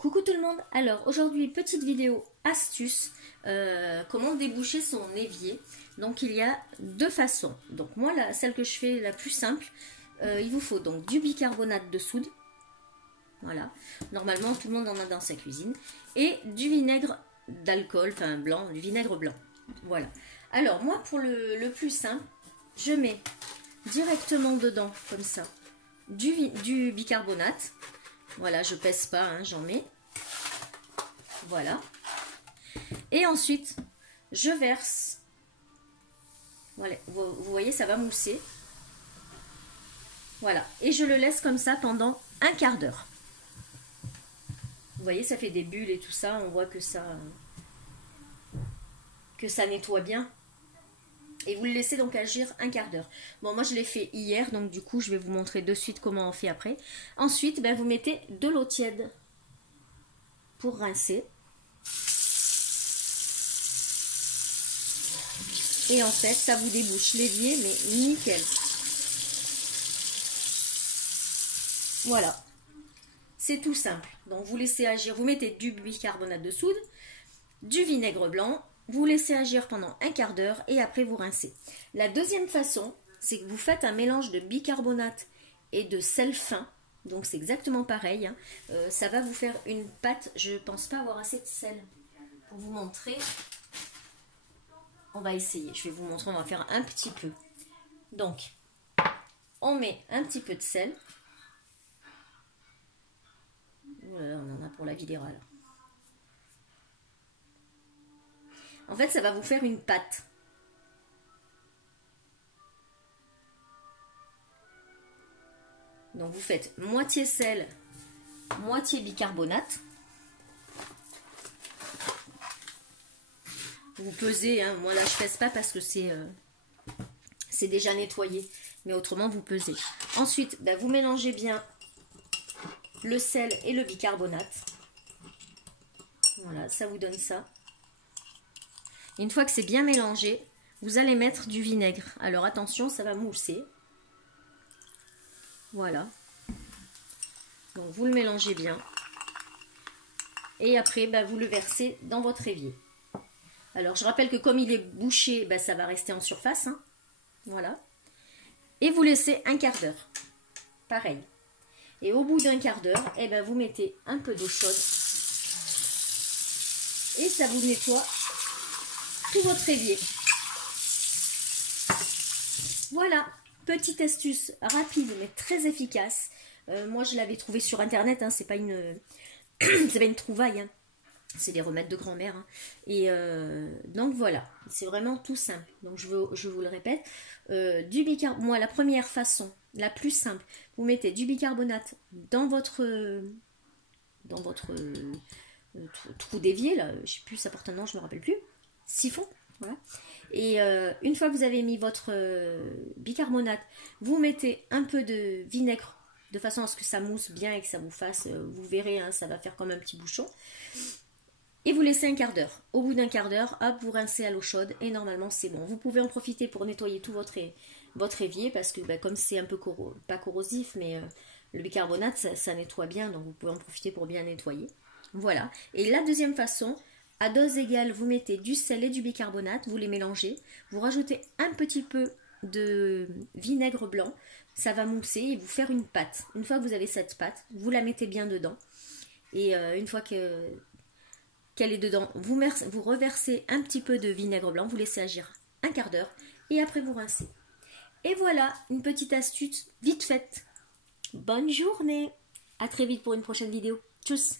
Coucou tout le monde, alors aujourd'hui petite vidéo astuce, comment déboucher son évier. Donc il y a deux façons, donc moi celle que je fais la plus simple, il vous faut donc du bicarbonate de soude, voilà, normalement tout le monde en a dans sa cuisine, et du vinaigre d'alcool, enfin blanc, du vinaigre blanc, voilà. Alors moi pour le plus simple, je mets directement dedans comme ça du bicarbonate. Voilà, je pèse pas, hein, j'en mets. Voilà. Et ensuite, je verse. Voilà, vous voyez, ça va mousser. Voilà. Et je le laisse comme ça pendant un quart d'heure. Vous voyez, ça fait des bulles et tout ça. On voit que ça nettoie bien. Et vous le laissez donc agir un quart d'heure. Bon, moi je l'ai fait hier, donc du coup je vais vous montrer de suite comment on fait après. Ensuite, ben, vous mettez de l'eau tiède pour rincer. Et en fait, ça vous débouche l'évier, mais nickel. Voilà. C'est tout simple. Donc vous laissez agir, vous mettez du bicarbonate de soude, du vinaigre blanc, vous laissez agir pendant un quart d'heure et après vous rincez. La deuxième façon, c'est que vous faites un mélange de bicarbonate et de sel fin. Donc c'est exactement pareil. Hein. Ça va vous faire une pâte. Je ne pense pas avoir assez de sel pour vous montrer. On va essayer. Je vais vous montrer. On va faire un petit peu. Donc, on met un petit peu de sel. Voilà, on en a pour la vidéo là. En fait, ça va vous faire une pâte. Donc, vous faites moitié sel, moitié bicarbonate. Vous pesez, hein. Moi là, je pèse pas parce que c'est déjà nettoyé. Mais autrement, vous pesez. Ensuite, ben, vous mélangez bien le sel et le bicarbonate. Voilà, ça vous donne ça. Une fois que c'est bien mélangé, vous allez mettre du vinaigre. Alors attention, ça va mousser. Voilà. Donc vous le mélangez bien. Et après, bah, vous le versez dans votre évier. Alors je rappelle que comme il est bouché, bah, ça va rester en surface. Hein. Voilà. Et vous laissez un quart d'heure. Pareil. Et au bout d'un quart d'heure, eh ben, vous mettez un peu d'eau chaude. Et ça vous nettoie tout votre évier. Voilà, petite astuce rapide mais très efficace. Moi je l'avais trouvé sur internet, hein, c'est pas une trouvaille, hein. C'est des remèdes de grand-mère. Hein. Et donc voilà, c'est vraiment tout simple. Donc je vous le répète, du bicarbonate. Moi la première façon, la plus simple, vous mettez du bicarbonate dans votre trou d'évier là, je sais plus ça porte un nom, je me rappelle plus. Siphon, voilà. Et une fois que vous avez mis votre bicarbonate, vous mettez un peu de vinaigre de façon à ce que ça mousse bien et que ça vous fasse, vous verrez, hein, ça va faire comme un petit bouchon. Et vous laissez un quart d'heure. Au bout d'un quart d'heure, hop, vous rincez à l'eau chaude et normalement c'est bon. Vous pouvez en profiter pour nettoyer tout votre évier parce que bah, comme c'est un peu pas corrosif, mais le bicarbonate ça nettoie bien, donc vous pouvez en profiter pour bien nettoyer. Voilà. Et la deuxième façon, à dose égale, vous mettez du sel et du bicarbonate, vous les mélangez, vous rajoutez un petit peu de vinaigre blanc, ça va mousser et vous faire une pâte. Une fois que vous avez cette pâte, vous la mettez bien dedans. Et une fois qu'elle est dedans, vous reversez un petit peu de vinaigre blanc, vous laissez agir un quart d'heure et après vous rincez. Et voilà, une petite astuce vite faite. Bonne journée, à très vite pour une prochaine vidéo. Tchuss.